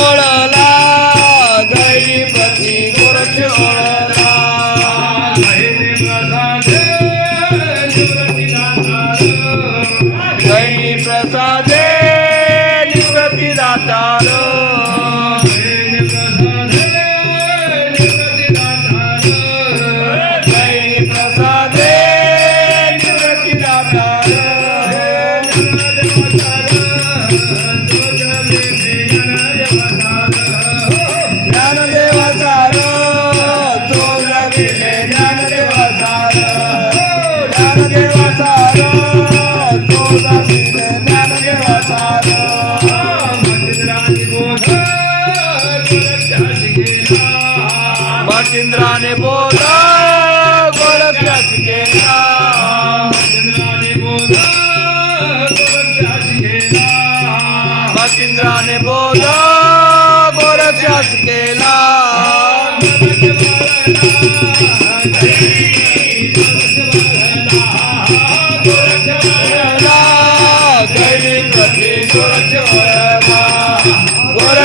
ओळला गणपती गोरख ओळला. गणी प्रसादे निवृत्ती दातार तो जगिले ज्ञानदेवा सार मचिंद्राने बोल गोरक्षस केला मचिंद्राने बोल गोरक्षस केला गणपती